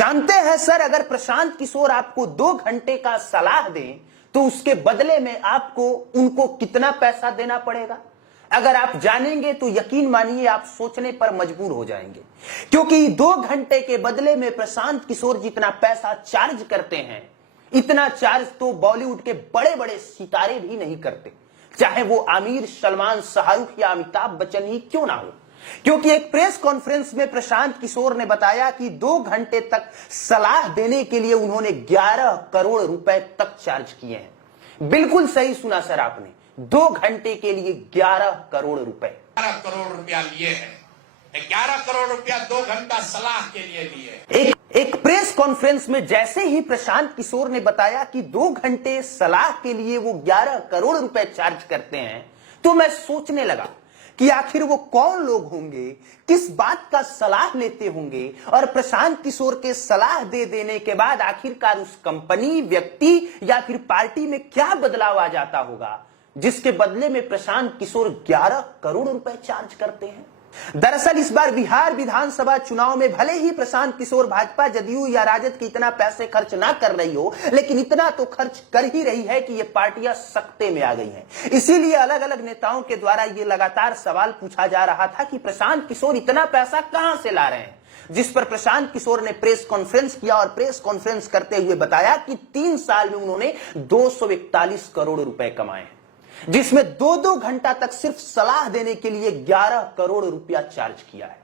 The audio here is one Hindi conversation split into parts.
जानते हैं सर, अगर प्रशांत किशोर आपको 2 घंटे का सलाह दें तो उसके बदले में आपको उनको कितना पैसा देना पड़ेगा? अगर आप जानेंगे तो यकीन मानिए आप सोचने पर मजबूर हो जाएंगे, क्योंकि 2 घंटे के बदले में प्रशांत किशोर जितना पैसा चार्ज करते हैं, इतना चार्ज तो बॉलीवुड के बड़े बड़े सितारे भी नहीं करते, चाहे वो आमिर, सलमान, शाहरुख या अमिताभ बच्चन ही क्यों ना हो। क्योंकि एक प्रेस कॉन्फ्रेंस में प्रशांत किशोर ने बताया कि 2 घंटे तक सलाह देने के लिए उन्होंने 11 करोड़ रुपए तक चार्ज किए हैं। बिल्कुल सही सुना सर आपने, 2 घंटे के लिए 11 करोड़ रुपए। 11 करोड़ रुपया लिए हैं। 11 करोड़ रुपया 2 घंटा सलाह के लिए लिए। एक प्रेस कॉन्फ्रेंस में जैसे ही प्रशांत किशोर ने बताया कि 2 घंटे सलाह के लिए वो 11 करोड़ रुपए चार्ज करते हैं, तो मैं सोचने लगा कि आखिर वो कौन लोग होंगे, किस बात का सलाह लेते होंगे, और प्रशांत किशोर के सलाह दे देने के बाद आखिरकार उस कंपनी, व्यक्ति या फिर पार्टी में क्या बदलाव आ जाता होगा जिसके बदले में प्रशांत किशोर 11 करोड़ रुपए चार्ज करते हैं। दरअसल इस बार बिहार विधानसभा चुनाव में भले ही प्रशांत किशोर भाजपा, जदयू या राजद की इतना पैसे खर्च ना कर रही हो, लेकिन इतना तो खर्च कर ही रही है कि ये पार्टियां सकते में आ गई हैं। इसीलिए अलग अलग नेताओं के द्वारा ये लगातार सवाल पूछा जा रहा था कि प्रशांत किशोर इतना पैसा कहां से ला रहे हैं, जिस पर प्रशांत किशोर ने प्रेस कॉन्फ्रेंस किया और प्रेस कॉन्फ्रेंस करते हुए बताया कि 3 साल में उन्होंने 241 करोड़ रुपए कमाए हैं, जिसमें 2-2 घंटा तक सिर्फ सलाह देने के लिए 11 करोड़ रुपया चार्ज किया है।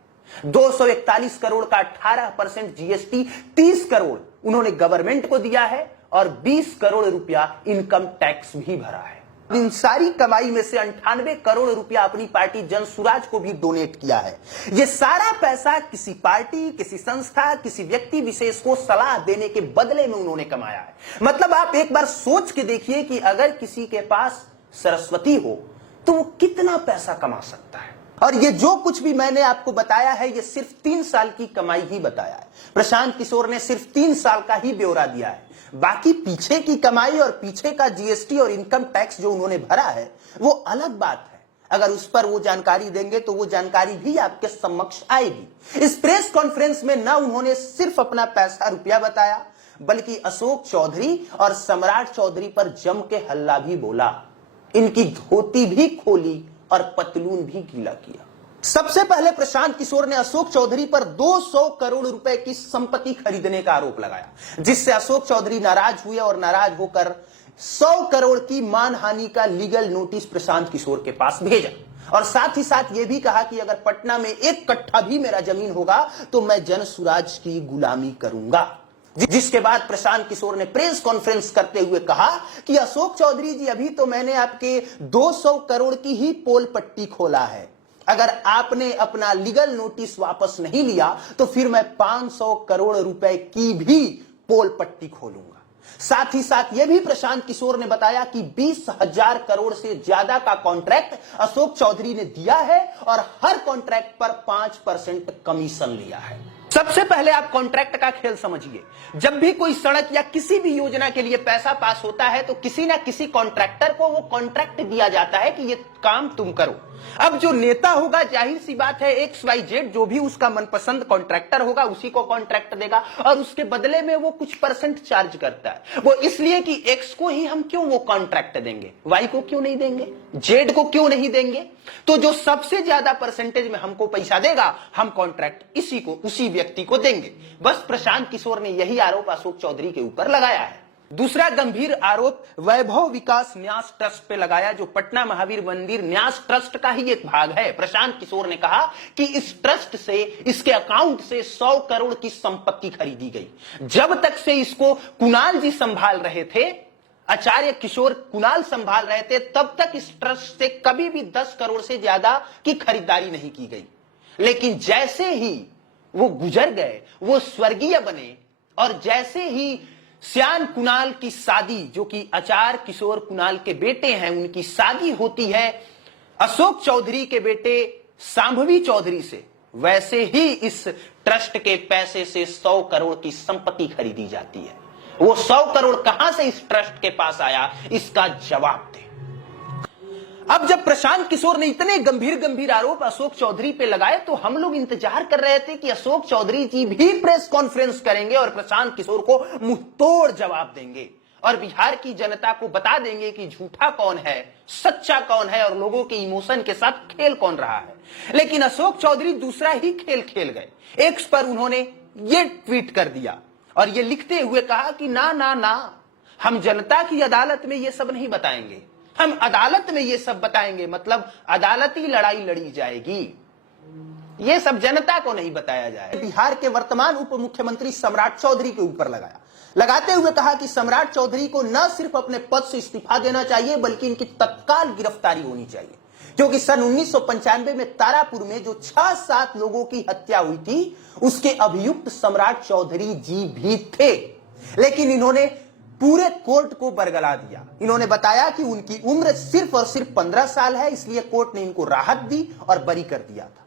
241 करोड़ का 18% जीएसटी, 30 करोड़ उन्होंने गवर्नमेंट को दिया है और 20 करोड़ रुपया इनकम टैक्स भी भरा है। इन सारी कमाई में से 98 करोड़ रुपया अपनी पार्टी जनसुराज को भी डोनेट किया है। यह सारा पैसा किसी पार्टी, किसी संस्था, किसी व्यक्ति विशेष को सलाह देने के बदले में उन्होंने कमाया है। मतलब आप एक बार सोच के देखिए कि अगर किसी के पास सरस्वती हो तो वो कितना पैसा कमा सकता है। और ये जो कुछ भी मैंने आपको बताया है, ये सिर्फ 3 साल की कमाई ही बताया है। प्रशांत किशोर ने सिर्फ 3 साल का ही ब्यौरा दिया है। बाकी पीछे की कमाई और पीछे का जीएसटी और इनकम टैक्स जो उन्होंने भरा है वो अलग बात है। अगर उस पर वो जानकारी देंगे तो वो जानकारी भी आपके समक्ष आएगी। इस प्रेस कॉन्फ्रेंस में ना उन्होंने सिर्फ अपना पैसा रुपया बताया, बल्कि अशोक चौधरी और सम्राट चौधरी पर जम के हल्ला भी बोला, इनकी धोती भी खोली और पतलून भी गीला किया। सबसे पहले प्रशांत किशोर ने अशोक चौधरी पर 200 करोड़ रुपए की संपत्ति खरीदने का आरोप लगाया, जिससे अशोक चौधरी नाराज हुए और नाराज होकर 100 करोड़ की मानहानि का लीगल नोटिस प्रशांत किशोर के पास भेजा। और साथ ही साथ यह भी कहा कि अगर पटना में 1 कट्ठा भी मेरा जमीन होगा तो मैं जनसुराज की गुलामी करूंगा। जिसके बाद प्रशांत किशोर ने प्रेस कॉन्फ्रेंस करते हुए कहा कि अशोक चौधरी जी, अभी तो मैंने आपके 200 करोड़ की ही पोल पट्टी खोला है। अगर आपने अपना लीगल नोटिस वापस नहीं लिया तो फिर मैं 500 करोड़ रुपए की भी पोल पट्टी खोलूंगा। साथ ही साथ यह भी प्रशांत किशोर ने बताया कि 20,000 करोड़ से ज्यादा का कॉन्ट्रैक्ट अशोक चौधरी ने दिया है और हर कॉन्ट्रैक्ट पर 5% कमीशन लिया है। सबसे पहले आप कॉन्ट्रैक्ट का खेल समझिए। जब भी कोई सड़क या किसी भी योजना के लिए पैसा पास होता है तो किसी ना किसी कॉन्ट्रैक्टर को वो कॉन्ट्रैक्ट दिया जाता है कि ये काम तुम करो। अब जो नेता होगा, जाहिर सी बात है, XYZ जो भी उसका मनपसंद कॉन्ट्रैक्टर होगा उसी को कॉन्ट्रैक्ट देगा और उसके बदले में वो कुछ परसेंट चार्ज करता है। वो इसलिए कि X को ही हम क्यों वो कॉन्ट्रैक्ट देंगे, Y को क्यों नहीं देंगे, Z को क्यों नहीं देंगे। तो जो सबसे ज्यादा परसेंटेज में हमको पैसा देगा, हम कॉन्ट्रैक्ट इसी को, उसी व्यक्ति को देंगे। बस प्रशांत किशोर ने यही आरोप अशोक चौधरी के ऊपर लगाया है। दूसरा गंभीर आरोप वैभव विकास न्यास ट्रस्ट पे लगाया, जो पटना महावीर मंदिर न्यास ट्रस्ट का ही एक भाग है। प्रशांत किशोर ने कहा कि इस ट्रस्ट से, इसके अकाउंट से 100 करोड़ की संपत्ति खरीदी गई। जब तक से इसको कुणाल जी संभाल रहे थे, आचार्य किशोर कुणाल संभाल रहे थे, तब तक इस ट्रस्ट से कभी भी 10 करोड़ से ज्यादा की खरीदारी नहीं की गई। लेकिन जैसे ही वो गुजर गए, वो स्वर्गीय बने, और जैसे ही श्याम कुणाल की शादी, जो कि आचार्य किशोर कुणाल के बेटे हैं, उनकी शादी होती है अशोक चौधरी के बेटे सांभवी चौधरी से, वैसे ही इस ट्रस्ट के पैसे से 100 करोड़ की संपत्ति खरीदी जाती है। वो 100 करोड़ कहां से इस ट्रस्ट के पास आया, इसका जवाब दे। अब जब प्रशांत किशोर ने इतने गंभीर गंभीर आरोप अशोक चौधरी पे लगाए तो हम लोग इंतजार कर रहे थे कि अशोक चौधरी जी भी प्रेस कॉन्फ्रेंस करेंगे और प्रशांत किशोर को मुंह तोड़ जवाब देंगे और बिहार की जनता को बता देंगे कि झूठा कौन है, सच्चा कौन है और लोगों के इमोशन के साथ खेल कौन रहा है। लेकिन अशोक चौधरी दूसरा ही खेल खेल गए। एक्स पर उन्होंने ये ट्वीट कर दिया और ये लिखते हुए कहा कि ना ना ना, हम जनता की अदालत में ये सब नहीं बताएंगे, हम अदालत में ये सब बताएंगे, मतलब अदालती लड़ाई लड़ी जाएगी, ये सब जनता को नहीं बताया जाए। बिहार के वर्तमान उप मुख्यमंत्री सम्राट चौधरी के ऊपर लगाया, लगाते हुए कहा कि सम्राट चौधरी को न सिर्फ अपने पद से इस्तीफा देना चाहिए बल्कि इनकी तत्काल गिरफ्तारी होनी चाहिए, क्योंकि सन 1995 में तारापुर में जो 6-7 लोगों की हत्या हुई थी उसके अभियुक्त सम्राट चौधरी जी भी थे। लेकिन इन्होंने पूरे कोर्ट को बरगला दिया। इन्होंने बताया कि उनकी उम्र सिर्फ और सिर्फ 15 साल है, इसलिए कोर्ट ने इनको राहत दी और बरी कर दिया था।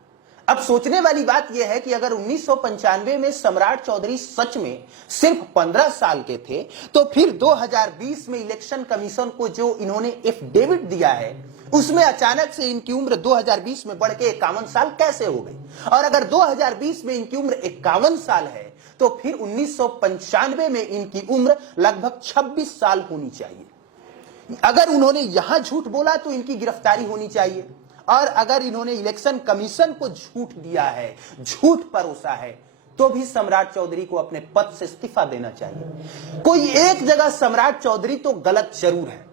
अब सोचने वाली बात यह है कि अगर 1995 में सम्राट चौधरी सच में सिर्फ 15 साल के थे तो फिर 2020 में इलेक्शन कमीशन को जो इन्होंने एफिडेविट दिया है उसमें अचानक से इनकी उम्र 2020 में बढ़ के 51 साल कैसे हो गई? और अगर 2020 में इनकी उम्र 51 साल है तो फिर 1995 में इनकी उम्र लगभग 26 साल होनी चाहिए। अगर उन्होंने यहां झूठ बोला तो इनकी गिरफ्तारी होनी चाहिए, और अगर इन्होंने इलेक्शन कमीशन को झूठ दिया है, झूठ परोसा है, तो भी सम्राट चौधरी को अपने पद से इस्तीफा देना चाहिए। कोई एक जगह सम्राट चौधरी तो गलत जरूर है।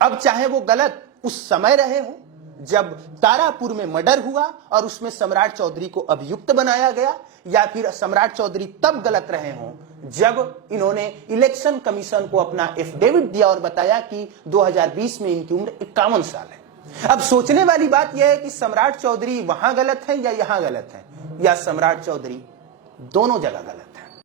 अब चाहे वो गलत उस समय रहे हो जब तारापुर में मर्डर हुआ और उसमें सम्राट चौधरी को अभियुक्त बनाया गया, या फिर सम्राट चौधरी तब गलत रहे हों जब इन्होंने इलेक्शन कमीशन को अपना एफिडेविट दिया और बताया कि 2020 में इनकी उम्र 51 साल है। अब सोचने वाली बात यह है कि सम्राट चौधरी वहां गलत है या यहां गलत है, या सम्राट चौधरी दोनों जगह गलत है।